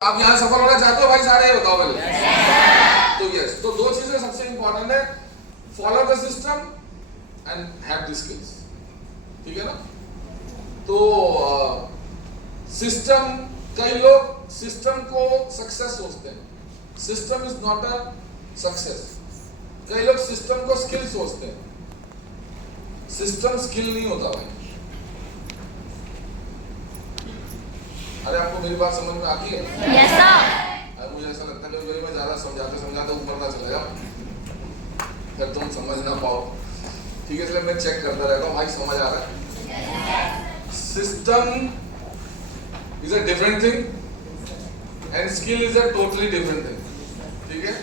आप यहाँ सफल होना चाहते हो भाई, सारे बताओ पहले। तो यस, तो दो चीजें सबसे इंपॉर्टेंट है, follow the system and have the skills. ठीक है ना? तो सिस्टम, कई लोग सिस्टम को सक्सेस सोचते हैं, system is not a success. कई लोग सिस्टम को स्किल सोचते हैं, सिस्टम स्किल नहीं होता भाई। अरे आपको मेरी बात समझ में आती है? Yes, sir. अरे मुझे ऐसा लगता है कि मैं ज्यादा समझाते ऊपर ना चले जाओ, फिर तुम समझ ना पाओ। ठीक है, इसलिए मैं चेक करता रहता हूँ भाई समझ आ रहा है। System is a different thing and skill is a totally different thing. ठीक है,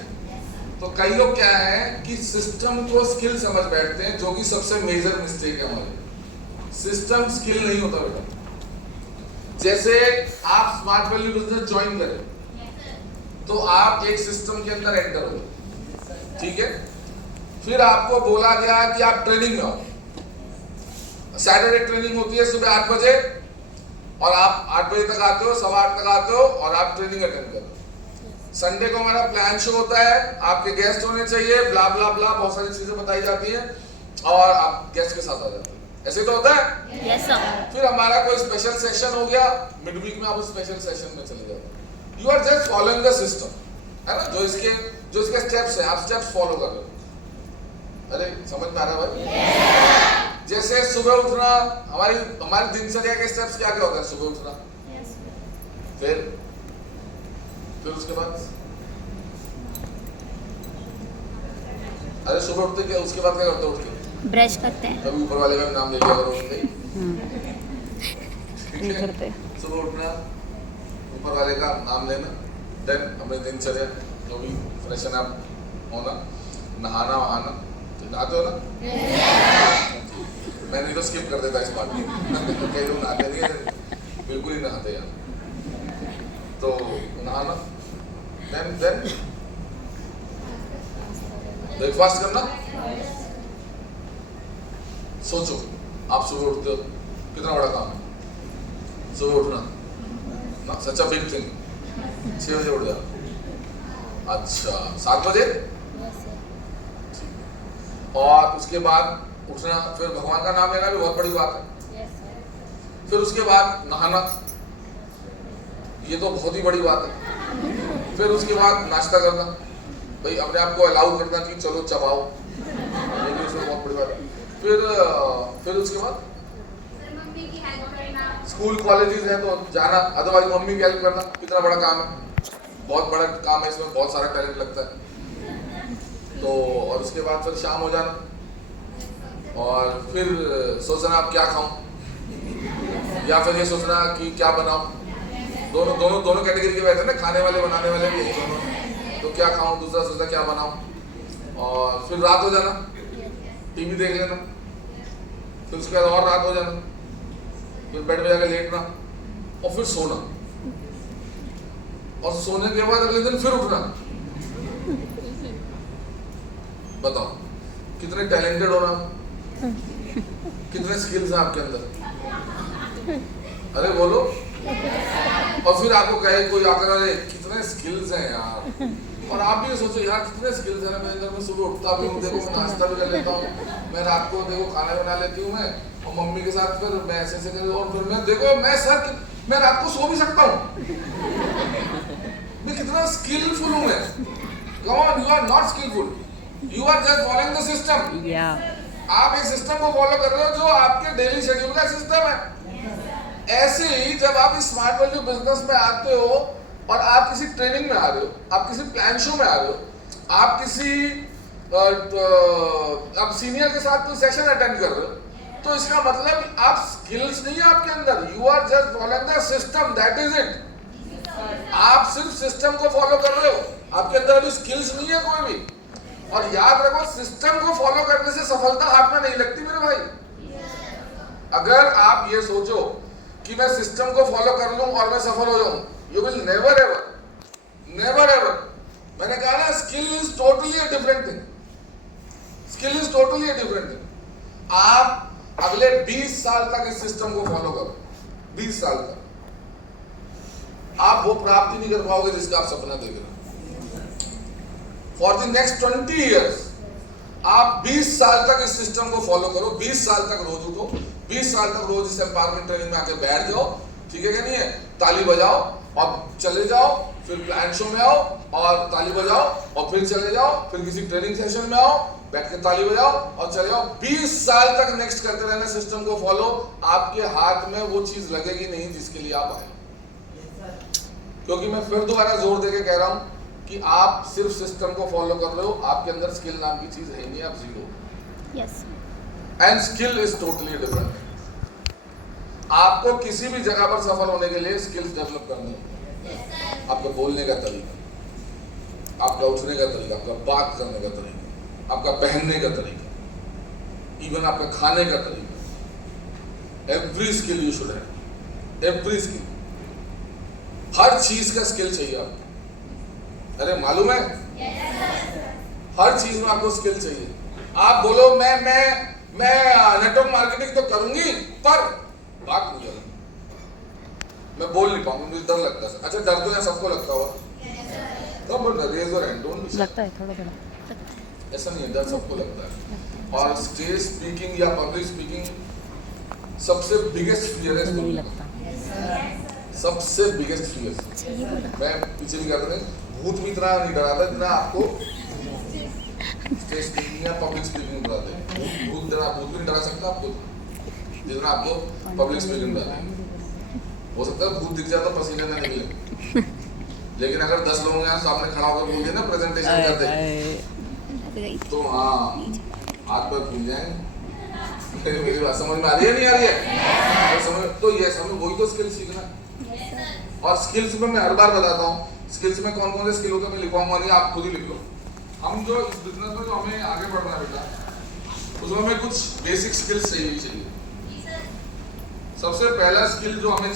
तो कई लोग क्या है कि सिस्टम को स्किल समझ बैठते हैं, जो कि सबसे मेजर मिस्टेक है हमारी। सिस्टम स्किल नहीं होता बेटा। जैसे आप स्मार्ट वैल्यू बिजनेस ज्वाइन करें तो आप एक सिस्टम के अंदर एंटर हो, ठीक है। फिर आपको बोला गया कि आप ट्रेनिंग में आओ। सैटरडे ट्रेनिंग होती है सुबह 8 बजे और आप 8 बजे तक आते हो, 8:15 तक आते हो और आप ट्रेनिंग अटेंड करते हो। संडे को हमारा प्लान शो होता है, आपके गेस्ट होने चाहिए, ब्ला ब्ला ब्ला, बहुत सारी चीजें बताई जाती हैं और आप गेस्ट के साथ आ जाते हैं। ऐसे तो होता है? Yes, sir. फिर हमारा कोई स्पेशल सेशन हो गया, मिड वीक में आप उस स्पेशल सेशन में चले जाते हो। You are just following the system, है ना? जो इसके स्टेप्स है, आप स्टेप्स फॉलो कर रहे हो। अरे समझ में आ रहा है भाई? yes. जैसे सुबह उठना, हमारी दिनचर्या के स्टेप्स क्या क्या होता है? सुबह उठना, Yes. फिर उसके बाद, अरे सुबह उठते क्या, उसके बाद क्या करते हो? उठ के ब्रश करते हैं। कभी ऊपर वाले का नाम ले लिया करो, उठते ही। नहीं करते। सुबह उठना, ऊपर वाले का नाम लेना, देन अपने दिनचर्या जो भी फ्रेशन अप होना, नहाना वहाना, तो नहाते हो ना? मैं नहीं तो स्किप कर देता इस बात में। कई लोग नहाते नहीं है, बिल्कुल ही नहाते यार। तो नहाना, देन ब्रेकफास्ट करना। सोचो, आप सुबह उठते हो, कितना बड़ा काम है सुबह उठना ना, सच अ बिग थिंग। 6 बजे उठ जाओ, अच्छा 7 बजे, और उसके बाद उठना, फिर भगवान का नाम लेना भी बहुत बड़ी बात है। फिर उसके बाद नहाना, ये तो बहुत ही बड़ी बात है। फिर उसके बाद नाश्ता करना, भाई अपने आप को अलाउ करना कि चलो चबाओ, ये भी उसमें बहुत बड़ी बात है। फिर उसके बाद स्कूल कॉलेजेस हैं तो जाना, अदरवाइज मम्मी की हेल्प करना, कितना बड़ा काम है, बहुत बड़ा काम है, इसमें बहुत सारा टैलेंट लगता है। तो और उसके बाद फिर शाम हो जाना और फिर सोचना अब क्या खाऊं, या फिर ये सोचना कि क्या बनाऊं। दोनों कैटेगरी के बैठे हैं ना, खाने वाले बनाने वाले भी यही दोनों। तो क्या खाऊं, दूसरा सोचना क्या बनाऊं, और फिर रात हो जाना, टीवी देख लेना, फिर उसके बाद और रात हो जाना, फिर बेड में जाकर लेटना और फिर सोना, और सोने के बाद अगले दिन फिर उठना। बताओ कितने टैलेंटेड हो ना, कितने स्किल्स हैं आपके अंदर, अरे बोलो। और फिर आपको कहे कोई आकर, अरे कितने स्किल्स हैं यार, और आप भी सोचो यार कितने स्किल्स हैं मेरे अंदर। मैं सुबह उठता भी हूँ, देखो मैं नाश्ता भी कर लेता हूँ, मैं रात को देखो खाना बना लेती हूँ मैं, और मम्मी के साथ फिर मैं ऐसे कर, और फिर मैं देखो मैं रात को सो भी सकता हूँ। मैं कितना स्किलफुल हूँ मैं। Come on, you are not skillful. You are just following the system. आप एक सिस्टम को फॉलो कर रहे हो जो आपके डेली शेड्यूल का सिस्टम है। ऐसे ही जब आप इस स्मार्ट वैल्यू बिजनेस में आते हो और आप किसी ट्रेनिंग में आ रहे हो, आप किसी प्लान शो में आ रहे हो, आप किसी आप सीनियर के साथ कोई सेशन अटेंड कर रहे हो, तो इसका मतलब आप स्किल्स नहीं है आपके अंदर, you are just following the system, that is it. आप सिर्फ सिस्टम को फॉलो कर रहे हो, आपके अंदर अभी स्किल्स नहीं है कोई भी। और याद रखो, सिस्टम को फॉलो करने से सफलता हाथ में नहीं लगती मेरे भाई। अगर आप ये सोचो कि मैं सिस्टम को फॉलो कर लूं और मैं सफल हो जाऊं, यू विल नेवर एवर। मैंने कहा ना, skill is totally a different thing, skill is totally a different thing. आप अगले 20 साल तक इस सिस्टम को फॉलो करो, 20 साल तक। आप वो प्राप्ति नहीं कर पाओगे जिसका आप सपना देख रहे हो। फॉर द नेक्स्ट 20 years आप 20 साल तक इस सिस्टम को फॉलो करो, 20 साल तक रोज उठो, 20 साल तक रोज इस एम्पावरमेंट ट्रेनिंग में आके बैठ जाओ, ठीक है क्या नहीं है, ताली बजाओ और चले जाओ, फिर प्लान शो में आओ और ताली बजाओ और फिर चले जाओ, फिर किसी ट्रेनिंग सेशन में आओ, बैठ के ताली बजाओ और चले जाओ। 20 साल तक नेक्स्ट करते रहना सिस्टम को फॉलो। आपके हाथ में वो चीज लगेगी नहीं जिसके लिए आप आए। क्योंकि मैं फिर दोबारा जोर देके कह रहा हूं कि आप सिर्फ सिस्टम को फॉलो कर रहे हो, आपके अंदर स्किल नाम की चीज है नहीं, आप zero. Yes. And skill is totally different. आपको किसी भी जगह पर सफल होने के लिए स्किल्स डेवलप करनी है। आपका बोलने का तरीका, आपका उठने का तरीका, आपका बात करने का तरीका, आपका पहनने का तरीका, इवन आपका खाने का तरीका, every skill you should have, every skill. हर चीज का स्किल चाहिए आपको। अरे मालूम है, हर चीज में आपको स्किल चाहिए। आप बोलो मैं नेटवर्क मार्केटिंग तो करूंगी पर बात नहीं करूंगी, मैं बोल नहीं पाऊंगी, मुझे डर लगता है। अच्छा डर तो यहाँ सबको लगता होगा, तो रेज योर हैंड, डोंट लगता है थोड़ा थोड़ा, ऐसा नहीं है, डर सबको लगता है। और स्टेज स्पीकिंग या पब्लिक स्पीकिंग सबसे बिगेस्ट फियर है, नहीं लगता। सबसे बिगेस्ट फियर। मैं पीछे भी कहता था भूत भी इतना नहीं डराता जितना आपको स्टेज स्पीकिंग या पब्लिक स्पीकिंग डराते हैं। भूत भी नहीं डरा सकता आपको जितना आपको पब्लिक स्पीकिंग डराते हैं। हो सकता है भूत दिख जाए तो पसीने ना निकले, लेकिन अगर 10 लोग यहाँ सामने खड़ा होकर बोल दिए ना प्रेजेंटेशन करते तो हाँ हाथ पर फूल जाएंगे। मेरी बात समझ में आ रही है नहीं आ रही है? तो ये समझ, वही तो स्किल सीखना है। और स्किल्स में मैं हर बार बताता हूँ, स्किल्स में कौन कौन से स्किल होते हैं मैं लिखवाऊंगा नहीं, आप खुद ही लिख लो। हम जो इस बिजनेस में जो हमें आगे बढ़ना है बेटा, उसमें हमें कुछ बेसिक स्किल्स चाहिए। सबसे पहला स्किल जो हमें